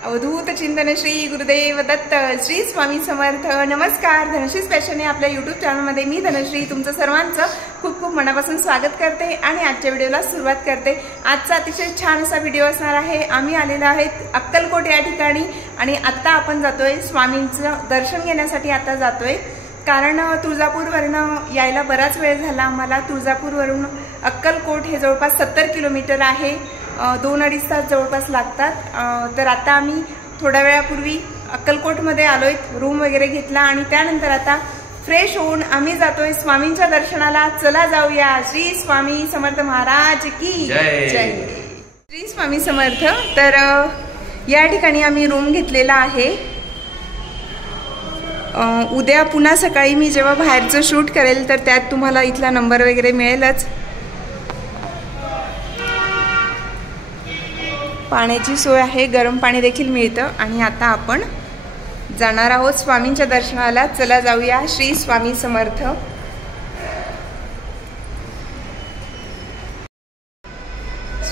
अवधूत चिंतन श्री गुरुदेव दत्त श्री स्वामी समर्थ। नमस्कार, धनश्री स्पेशलने आपल्या यूट्यूब चॅनलमध्ये मी धनश्री तुमचं सर्वांचं खूप खूप मनापासून स्वागत करते आणि आजच्या व्हिडिओला सुरुवात करते। आजचा अतिशय छान असा व्हिडिओ असणार आहे। आम्ही आलेलो आहोत अक्कलकोट या ठिकाणी आणि आता आपण जातोय स्वामींचं दर्शन घेण्यासाठी। आता जातोय कारण तुळजापूरवरून यायला बराच वेळ झाला आम्हाला। तुळजापूरवरून अक्कलकोट हे जवळपास 70 किलोमीटर आहे, 2-2.5 तास जवळपास लागतात। तर आता आम्ही थोड्या वेळापूर्वी अक्कलकोटमध्ये आलोय, रूम वगैरे घेतला आणि त्यानंतर आता फ्रेश होऊन आम्ही जातोय स्वामींच्या दर्शनाला। चला जाऊया। श्री स्वामी समर्थ महाराज की जय। श्री स्वामी समर्थ। तर या ठिकाणी आम्ही रूम घेतलेला आहे। उद्या पुन्हा सकाळी मी जेव्हा बाहेरचं शूट करेल तर त्यात तुम्हाला इथला नंबर वगैरे मिळेलच। पाण्याची सोय आहे, गरम पाणी देखील मिळतं आणि आता आपण जाणार आहोत स्वामींच्या दर्शनाला। चला जाऊया। श्री स्वामी समर्थ।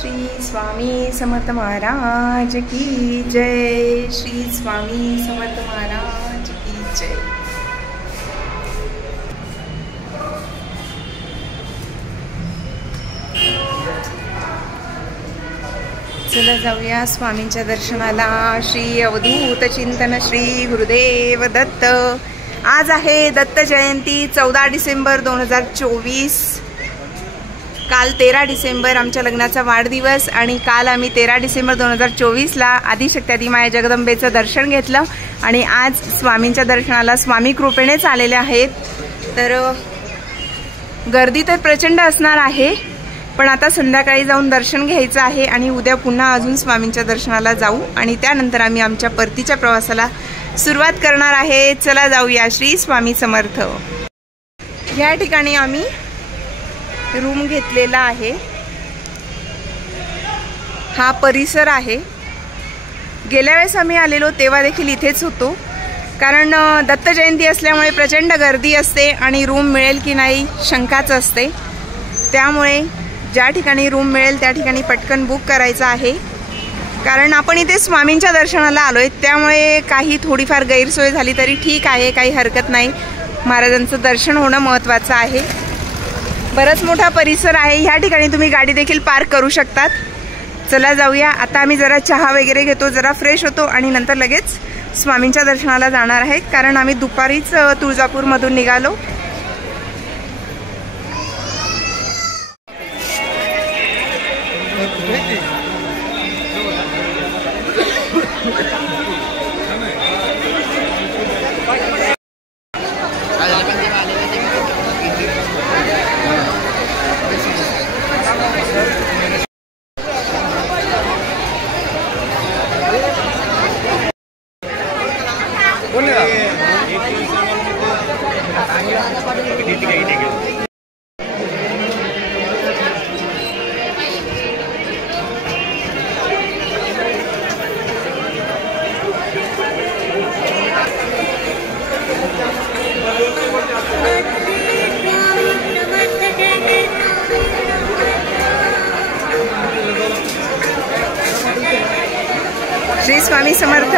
श्री स्वामी समर्थ महाराज की जय। श्री स्वामी समर्थ महाराज की जय। चला जाऊया स्वामींच्या दर्शनाला। श्री अवधूत चिंतन श्री गुरुदेव दत्त। आज आहे दत्त जयंती 14 डिसेंबर 2024। काल 13 डिसेंबर आमच्या लग्नाचा वाढदिवस आणि काल आम्ही 13 डिसेंबर 2024ला आदिशक्ती आदी माया जगदंबेचं दर्शन घेतलं आणि आज स्वामींच्या दर्शनाला स्वामी कृपेनेच आलेले आहेत। तर गर्दी तर प्रचंड असणार आहे, पण आता संध्याकाळी जाऊन दर्शन घ्यायचं आहे आणि उद्या पुन्हा अजून स्वामींच्या दर्शनाला जाऊ आणि त्यानंतर आम्ही आमच्या परतीच्या प्रवासाला सुरुवात करणार आहे। चला जाऊया। श्री स्वामी समर्थ। या ठिकाणी आम्ही रूम घेतलेला आहे। हा परिसर आहे। गेल्या वेळेस आम्ही आलेलो तेव्हा देखील इथेच होतो, कारण दत्त जयंती असल्यामुळे प्रचंड गर्दी असते आणि रूम मिळेल की नाही शंकाच असते। त्यामुळे ज्या ठिकाणी रूम मिळेल त्या ठिकाणी पटकन बुक करायचं आहे, कारण आपण इथे स्वामींच्या दर्शनाला आलोय। त्यामुळे काही थोडीफार गैरसोय झाली तरी ठीक आहे, काही हरकत नाही। महाराजांचं दर्शन होणं महत्त्वाचं आहे। बराच मोठा परिसर आहे। ह्या ठिकाणी तुम्ही गाडी देखील पार्क करू शकतात। चला जाऊया। आता आम्ही जरा चहा वगैरे घेतो, जरा फ्रेश होतो आणि नंतर लगेच स्वामींच्या दर्शनाला जाणार आहेत, कारण आम्ही दुपारीच तुळजापूरमधून निघालो। श्री स्वामी समर्थ।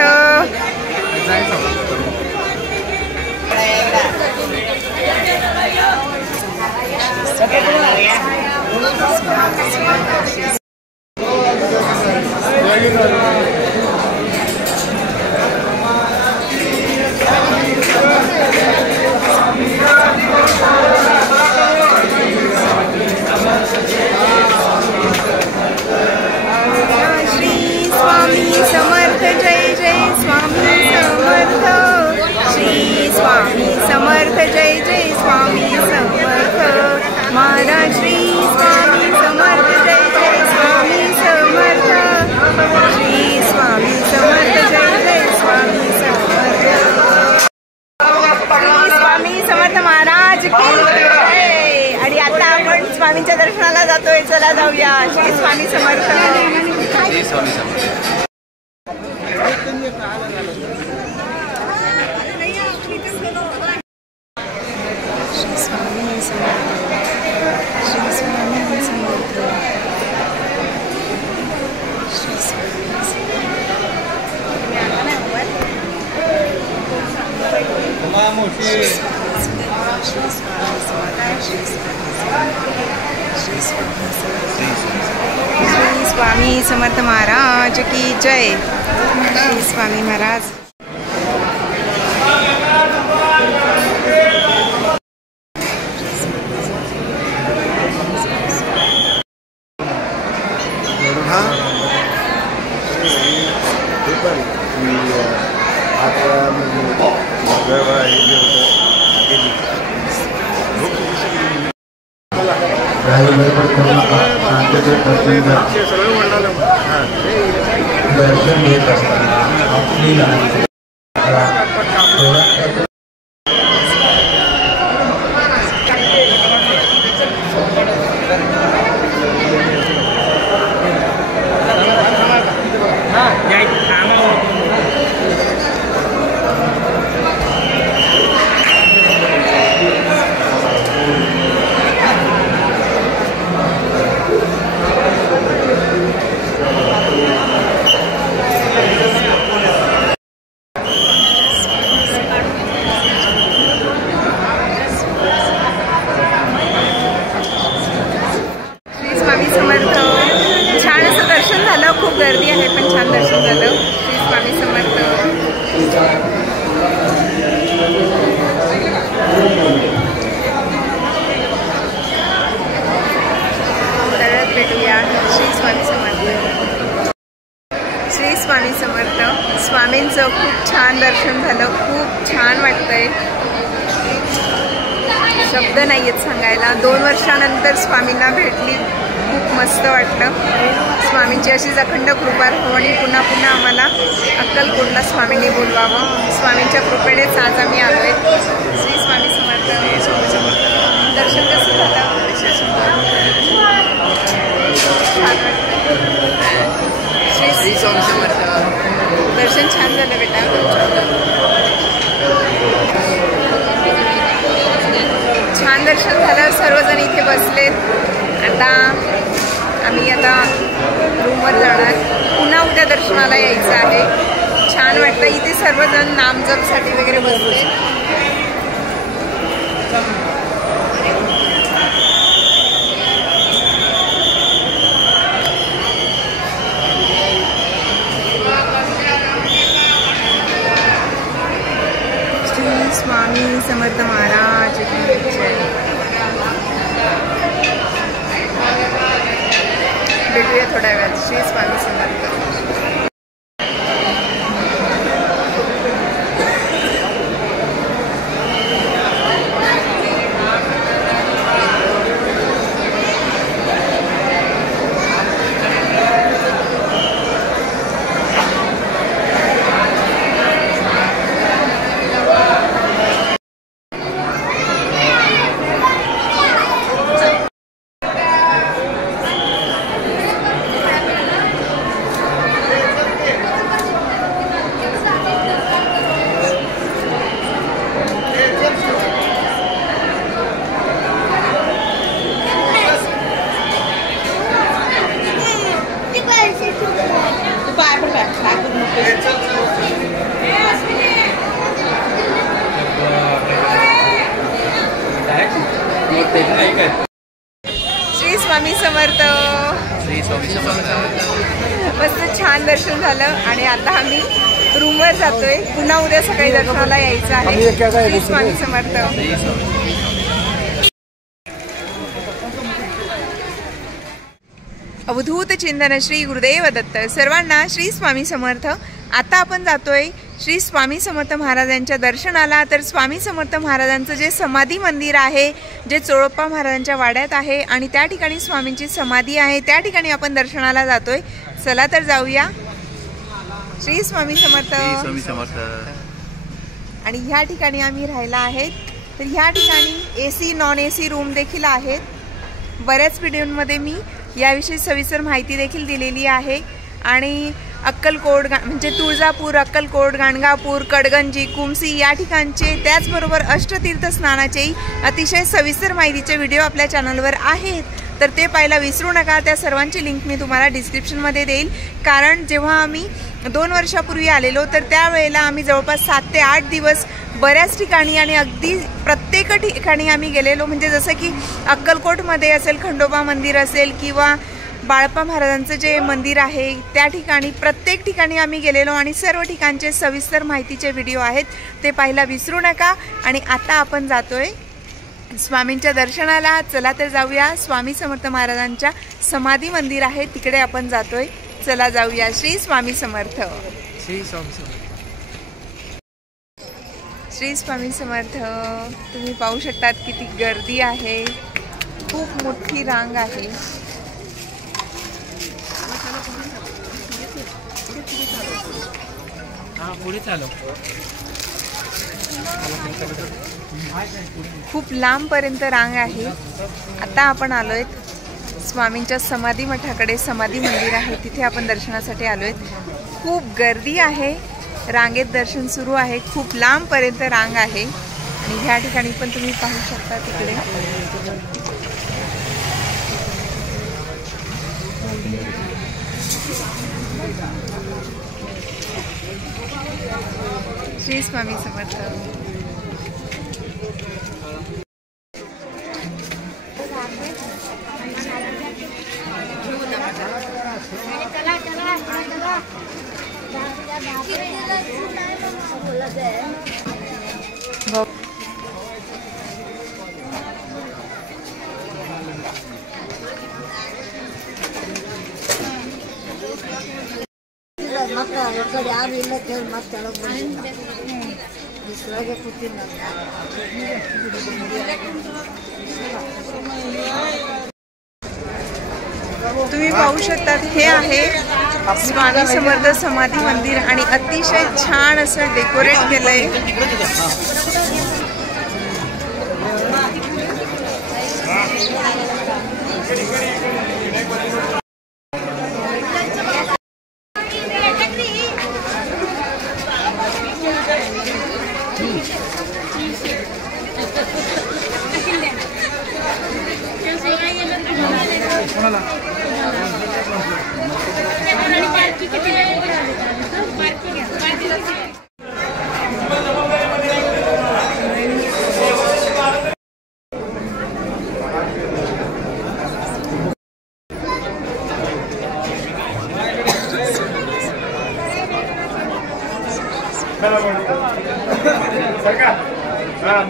स्वामींच्या दर्शनाला जातोय। चला जाऊया। श्री स्वामी समर्थ। श्री स्वामी समर्थ। स्वामी समर्थ महाराज की जय। श्री स्वामी महाराज। दर्शन घेत असताना आपली खूप गर्दी आहे पण छान दर्शन झालं। श्री स्वामी समर्थ। परत भेटूया। श्री स्वामी समर्थ। श्री स्वामी समर्थ। स्वामींचं खूप छान दर्शन झालं, खूप छान वाटतंय, शब्द नाहीयेत सांगायला। 2 वर्षानंतर स्वामींना भेटली, खूप मस्त वाटलं। स्वामींची अशीच अखंड कृपा राहो आणि पुन्हा पुन्हा आम्हाला अक्कलकोटला स्वामींनी बोलवावं। स्वामींच्या कृपेनेच आज आम्ही आलोय। श्री स्वामी समर्थ। दर्शन कसं झालं? श्री स्वामी समर्थ। दर्शन छान झालं बेटा। छान दर्शन झालं, सर्वजण इथे बसलेत। आता आम्ही रूमवर जाणार, पुन्हा उद्या दर्शनाला यायचं आहे। छान वाटतं इथे सर्वजण नामजपसाठी वगैरे बसले। श्री स्वामी समर्थ महाराज की जय। भेटूया थोड्या वेळात। श्री स्वामी समर्थ। श्री स्वामी समर्थ। श्री स्वामी समर्थ। मस्त छान दर्शन झालं आणि आता आम्ही रूमवर जातोय। पुन्हा उद्या सकाळी दर्शनाला यायचं आहे। श्री स्वामी समर्थ। अवधूत चिंतन श्री गुरुदेव दत्त। सर्वांना श्री स्वामी समर्थ। आता आपण जातोय श्री स्वामी समर्थ महाराजांच्या दर्शनाला। तर स्वामी समर्थ महाराजांचं जे समाधी मंदिर आहे, जे चोळप्पा महाराजांच्या वाड्यात आहे आणि त्या ठिकाणी स्वामींची समाधी आहे, त्या ठिकाणी आपण दर्शनाला जातोय। चला तर जाऊया। श्री स्वामी समर्थ। स्वामी समर्थ। आणि ह्या ठिकाणी आम्ही राहिला आहेत। तर ह्या ठिकाणी AC नॉन AC रूम देखील आहेत। बऱ्याच व्हिडिओमध्ये मी याविषयी सविस्तर माहिती देखील दिलेली आहे। आणि अक्कलकोट म्हणजे तुळजापूर, अक्कलकोट, गाणगापूर, कडगंजी, कुमसी या ठिकाणचे, त्याचबरोबर अष्टतीर्थ स्नानाचेही अतिशय सविस्तर माहितीचे व्हिडिओ आपल्या चॅनलवर आहेत। तर ते पाहायला विसरू नका। त्या सर्वांची लिंक मी तुम्हाला डिस्क्रिप्शनमध्ये देईल। कारण जेव्हा आम्ही 2 वर्षापूर्वी आलेलो तर त्यावेळेला आम्ही जवळपास 7 ते 8 दिवस बऱ्याच ठिकाणी आणि अगदी प्रत्येक ठिकाणी आम्ही गेलेलो, म्हणजे जसं की अक्कलकोटमध्ये असेल, खंडोबा मंदिर असेल किंवा बाळप्पा महाराजांचं जे मंदिर आहे त्या ठिकाणी, प्रत्येक ठिकाणी आम्ही गेलेलो आणि सर्व ठिकाणचे सविस्तर माहितीचे व्हिडिओ आहेत ते पाहायला विसरू नका। आणि आता आपण जातोय स्वामींच्या दर्शनाला। चला तर जाऊया, स्वामी समर्थ महाराजांच्या समाधी मंदिर आहे तिकडे आपण जातोय, चला जाऊया। श्री स्वामी समर्थ। श्री स्वामी समर्थ। श्री स्वामी समर्थ। तुम्ही पाहू शकतात किती गर्दी आहे, खूप मोठी रांग आहे। खूप लांबपर्यंत रांग आहे। आता आपण आलोय स्वामींच्या समाधी मठाकडे, समाधी मंदिर आहे तिथे आपण दर्शनासाठी आलोय। खूप गर्दी आहे, रांगेत दर्शन सुरू आहे, खूप लांबपर्यंत रांग आहे आणि ह्या ठिकाणी पण तुम्ही पाहू शकता तिकडे श्री स्वामी समर्थ। तुम्ही पाहू शकता हे आहे स्वामी समर्थ समाधी मंदिर आणि अतिशय छान असं डेकोरेट केलंय।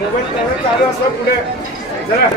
मोबाईल चालू असतो पुढे जरा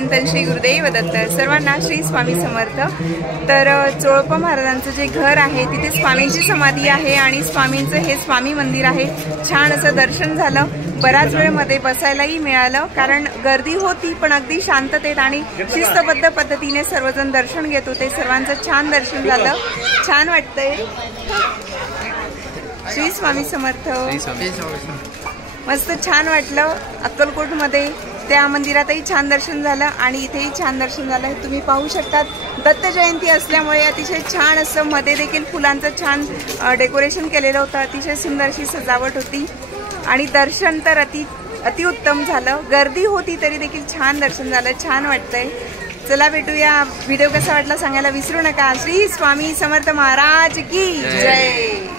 चिंतन श्री गुरुदेव दत्त. सर्वांना श्री स्वामी समर्थ. तर चोळप्पा महाराजांचं जे घर आहे तिथे स्वामींची समाधी आहे आणि स्वामींचं हे स्वामी मंदिर आहे. छान असं दर्शन झालं. बराच वेळ मध्ये बसायलाही मिळालं कारण गर्दी होती, पण अगदी शांततेत आणि शिस्तबद्ध पद्धतीने सर्वजण दर्शन घेत होते. सर्वांचं छान दर्शन झालं. छान वाटतंय. श्री स्वामी समर्थ. मस्त छान वाटलं. अक्कलकोटमध्ये त्या मंदिरातही छान दर्शन झालं आणि इथेही छान दर्शन झालं. तुम्ही पाहू शकतात दत्त जयंती असल्यामुळे अतिशय छान असं मध्ये देखील फुलांचं छान डेकोरेशन केलेलं होतं. अतिशय सुंदर अशी सजावट होती आणि दर्शन तर अतिउत्तम झालं. गर्दी होती तरी देखील छान दर्शन झालं. छान वाटतंय. चला भेटूया. व्हिडिओ कसा वाटला सांगायला विसरू नका. श्री स्वामी समर्थ महाराज की जय.